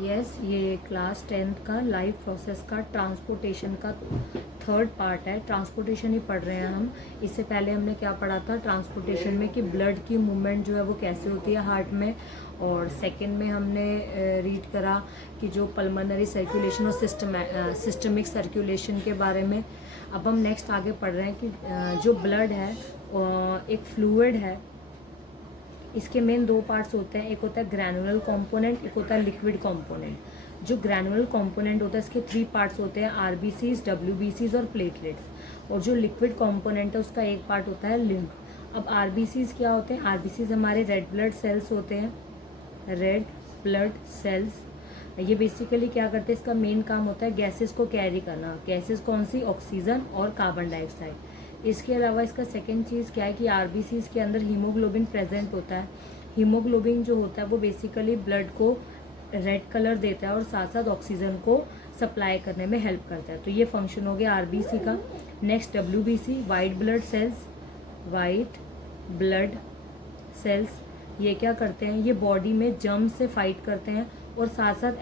Yes, ये class 10th का life process का ट्रांसपोर्टेशन का थर्ड पार्ट है। ट्रांसपोर्टेशन ही पढ़ रहे हैं हम। इससे पहले हमने क्या पढ़ा था ट्रांसपोर्टेशन में कि ब्लड की मूवमेंट जो है वो कैसे होती है हार्ट में, और सेकंड में हमने रीड करा कि जो पल्मोनरी सर्कुलेशन और सिस्टमिक सर्कुलेशन के बारे में। अब हम नेक्स्ट आगे पढ़ रहे हैं कि जो ब्लड है एक फ्लूइड है। इसके मेन दो पार्ट्स होते हैं, एक होता है ग्रैनुलर कंपोनेंट, एक होता है लिक्विड कंपोनेंट। जो ग्रैनुलर कंपोनेंट होता है इसके 3 पार्ट्स होते हैं, आरबीसीज, डब्ल्यूबीसीज और प्लेटलेट्स। और जो लिक्विड कंपोनेंट है उसका एक पार्ट होता है लिम्फ। अब आरबीसीज क्या होते हैं? आरबीसीज हमारे रेड ब्लड सेल्स होते हैं, रेड ब्लड सेल्स। ये बेसिकली क्या करते हैं, इसका मेन काम होता है गैसेस को कैरी करना। गैसेस कौन सी? ऑक्सीजन और कार्बन डाइऑक्साइड। इसके अलावा इसका सेकेंड चीज़ क्या है कि आरबीसीज के अंदर हीमोग्लोबिन प्रेजेंट होता है। हीमोग्लोबिन जो होता है वो बेसिकली ब्लड को रेड कलर देता है और साथ साथ ऑक्सीजन को सप्लाई करने में हेल्प करता है। तो ये फंक्शन हो गया आरबीसी का। Next WBC, white blood cells. White blood cells ये क्या करते हैं? ये बॉडी में जर्म्स से फाइट करते हैं और साथ साथ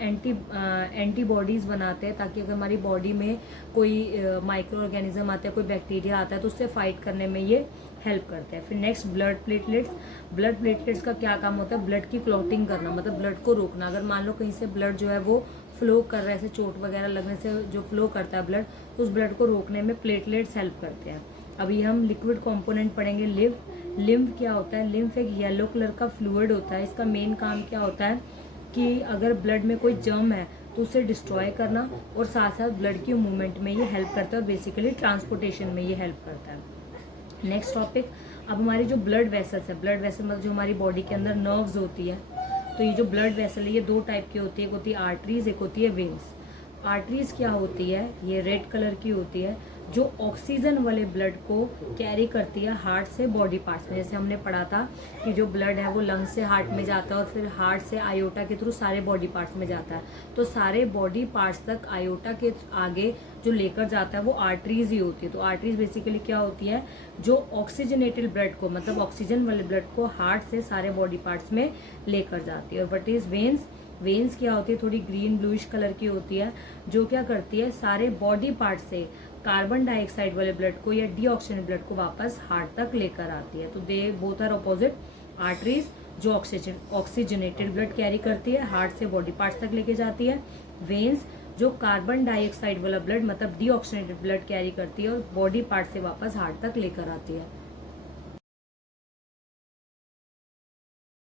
एंटीबॉडीज़ बनाते हैं, ताकि अगर हमारी बॉडी में कोई माइक्रो ऑर्गेनिज्म आता है, कोई बैक्टीरिया आता है तो उससे फाइट करने में ये हेल्प करते हैं। फिर next blood platelets. Blood platelets का क्या काम होता है? ब्लड की क्लॉटिंग करना, मतलब ब्लड को रोकना। अगर मान लो कहीं से ब्लड जो है वो फ्लो कर रहा है, ऐसे चोट वगैरह लगने से जो फ्लो करता है ब्लड, तो उस ब्लड को रोकने में प्लेटलेट्स हेल्प करते हैं। अभी हम लिक्विड कंपोनेंट पढ़ेंगे, लिम्फ। लिम्फ क्या होता है? लिम्फ एक येलो कलर का फ्लूइड होता है। इसका मेन काम क्या होता है कि अगर ब्लड में कोई जर्म है तो उसे डिस्ट्रॉय करना और साथ साथ ब्लड की मूवमेंट में ये हेल्प करता है और बेसिकली ट्रांसपोर्टेशन में ये हेल्प करता है। नेक्स्ट टॉपिक, अब हमारी जो ब्लड वेसल्स है, ब्लड वेसल मतलब जो हमारी बॉडी के अंदर नर्व्स होती है, तो ये जो ब्लड वेसल है ये 2 टाइप की होती है, एक होती है आर्टरीज, एक होती है वेन्स। आर्टरीज क्या होती है? ये रेड कलर की होती है, जो ऑक्सीजन वाले ब्लड को कैरी करती है हार्ट से बॉडी पार्ट्स में। जैसे हमने पढ़ा था कि जो ब्लड है वो लंग्स से हार्ट में जाता है और फिर हार्ट से आयोटा के थ्रू सारे बॉडी पार्ट्स में जाता है। तो सारे बॉडी पार्ट्स तक आयोटा के आगे जो लेकर जाता है वो आर्टरीज ही होती है। तो आर्टरीज बेसिकली क्या होती है? जो ऑक्सीजनेटेड ब्लड को, मतलब ऑक्सीजन वाले ब्लड को हार्ट से सारे बॉडी पार्ट्स में लेकर जाती है। और बट इज वेन्स। वेन्स क्या होती है? थोड़ी ग्रीन ब्लूइश कलर की होती है, जो क्या करती है सारे बॉडी पार्ट से कार्बन डाइऑक्साइड वाले ब्लड को या डीऑक्सीजनेटेड ब्लड को वापस हार्ट तक लेकर आती है। तो they both are opposite. Arteries जो ऑक्सीजनेटेड ब्लड कैरी करती है हार्ट से बॉडी पार्ट्स तक लेके जाती है। वेन्स जो कार्बन डाइऑक्साइड वाला ब्लड मतलब डीऑक्सीजनेटेड ब्लड कैरी करती है और बॉडी पार्ट से वापस हार्ट तक लेकर आती है।